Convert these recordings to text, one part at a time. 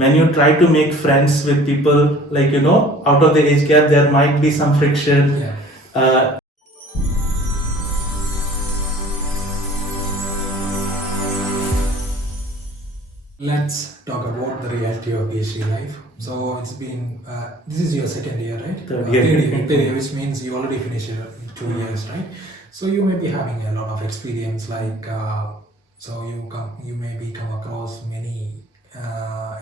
when you try to make friends with people, like, out of the age gap, there might be some friction. Yeah. Let's talk about the reality of PhD life. So it's been, this is your second year, right? Third year. Third year, which means you already finished it in 2 years, right? So you may be having a lot of experience, like, so you may be come across many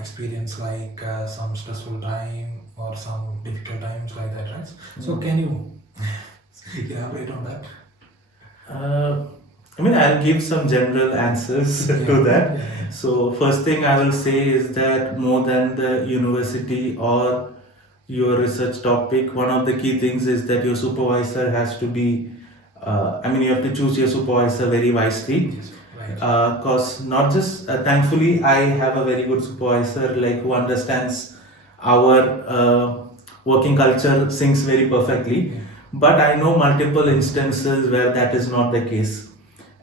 experience, like some stressful time or some difficult times like that, right? So can you elaborate on that? I'll give some general answers to that. So, first thing I will say is that more than the university or your research topic, one of the key things is that your supervisor has to be, you have to choose your supervisor very wisely. Yes, right. Because not just, thankfully, I have a very good supervisor, like, who understands our working culture, sings very perfectly. Yeah. But I know multiple instances where that is not the case.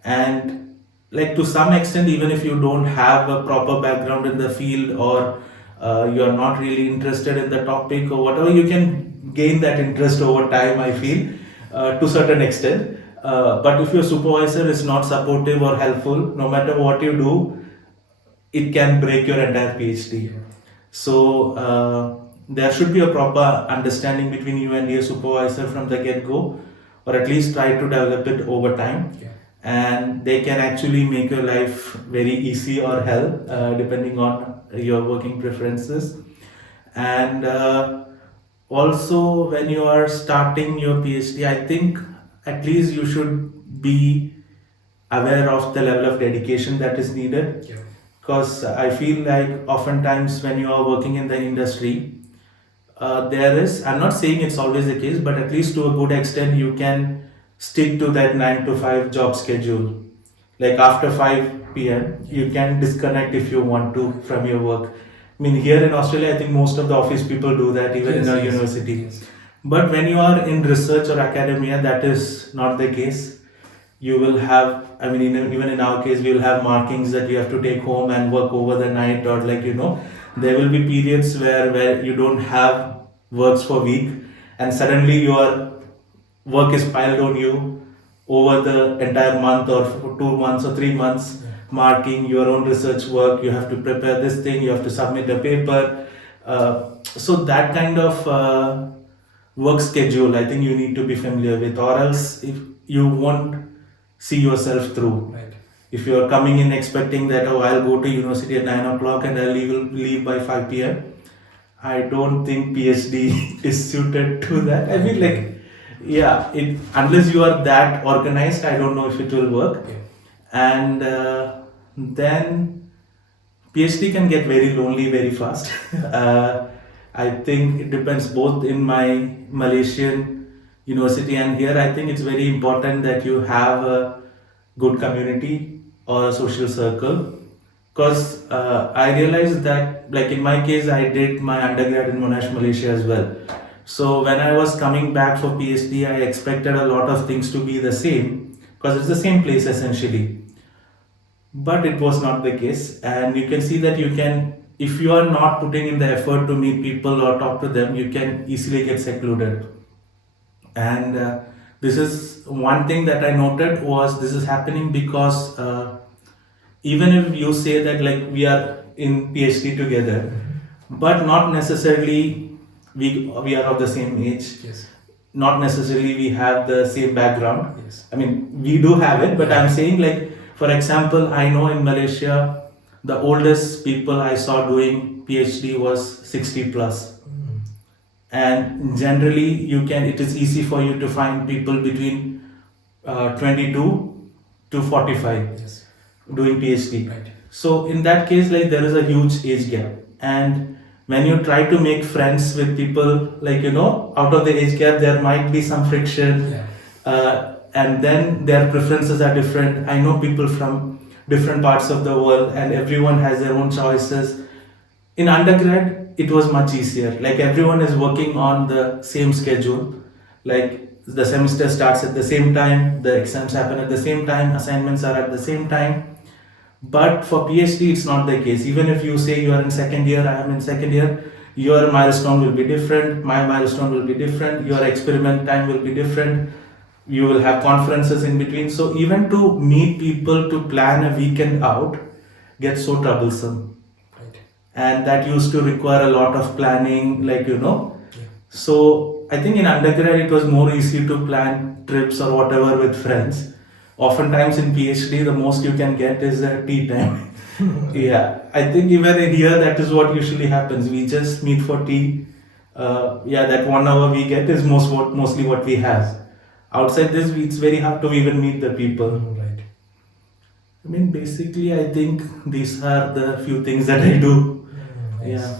And, like, to some extent, even if you don't have a proper background in the field, or you're not really interested in the topic or whatever, you can gain that interest over time, I feel, to certain extent. But if your supervisor is not supportive or helpful, no matter what you do, it can break your entire PhD. So there should be a proper understanding between you and your supervisor from the get-go, or at least try to develop it over time. Yeah. And they can actually make your life very easy or hell, depending on your working preferences. And also, when you are starting your PhD, I think at least you should be aware of the level of dedication that is needed. Yeah. Because I feel like oftentimes when you are working in the industry, there is, I'm not saying it's always the case, but at least to a good extent, you can stick to that 9 to 5 job schedule. Like, after 5 p.m., you can disconnect if you want to from your work. I mean, here in Australia, I think most of the office people do that, even in our university. Yes. But when you are in research or academia, that is not the case. You will have, even in our case, we will have markings that you have to take home and work over the night, or, like, there will be periods where you don't have works for a week, and suddenly your work is piled on you over the entire month, or for 2 months or 3 months. Yeah. Marking your own research work, you have to prepare this thing, you have to submit a paper. So that kind of work schedule, I think you need to be familiar with, or else if you won't see yourself through. Right. If you are coming in expecting that, oh, I'll go to university at 9 o'clock and I'll leave by 5 p.m., I don't think PhD is suited to that. I mean, like, yeah, unless you are that organized, I don't know if it will work. Yeah. And then PhD can get very lonely very fast. I think it depends both in my Malaysian university and here. I think it's very important that you have a good community or a social circle, because I realized that, like, in my case, I did my undergrad in Monash, Malaysia as well. So when I was coming back for PhD, I expected a lot of things to be the same, because it's the same place essentially. But it was not the case, and you can see that you can, if you are not putting in the effort to meet people or talk to them, you can easily get secluded. And this is one thing that I noted, was this is happening because even if you say that, like, we are in PhD together, but not necessarily we are of the same age. Yes. Not necessarily we have the same background. Yes. We do have it, but I'm saying, like, for example, I know in Malaysia, the oldest people I saw doing PhD was 60 plus. And generally, it is easy for you to find people between 22 to 45 Yes. doing PhD. Right. So in that case, like, there is a huge age gap. And when you try to make friends with people, like, out of the age gap, there might be some friction. Yeah. And then their preferences are different. I know people from different parts of the world, and everyone has their own choices. In undergrad, it was much easier. Like, everyone is working on the same schedule. Like, the semester starts at the same time, the exams happen at the same time, assignments are at the same time. But for PhD, it's not the case. Even if you say you are in second year, I am in second year, your milestone will be different, my milestone will be different, your experiment time will be different, you will have conferences in between. So even to meet people to plan a weekend out gets so troublesome. Right. And that used to require a lot of planning, like, Yeah. So I think in undergrad it was more easy to plan trips or whatever with friends. Oftentimes in PhD, the most you can get is a tea time. Yeah, I think even in here that is what usually happens. We just meet for tea. Yeah, that 1 hour we get is mostly what we have. Outside this, it's very hard to even meet the people. Right. I mean, basically, I think these are the few things that I do. Nice. Yeah.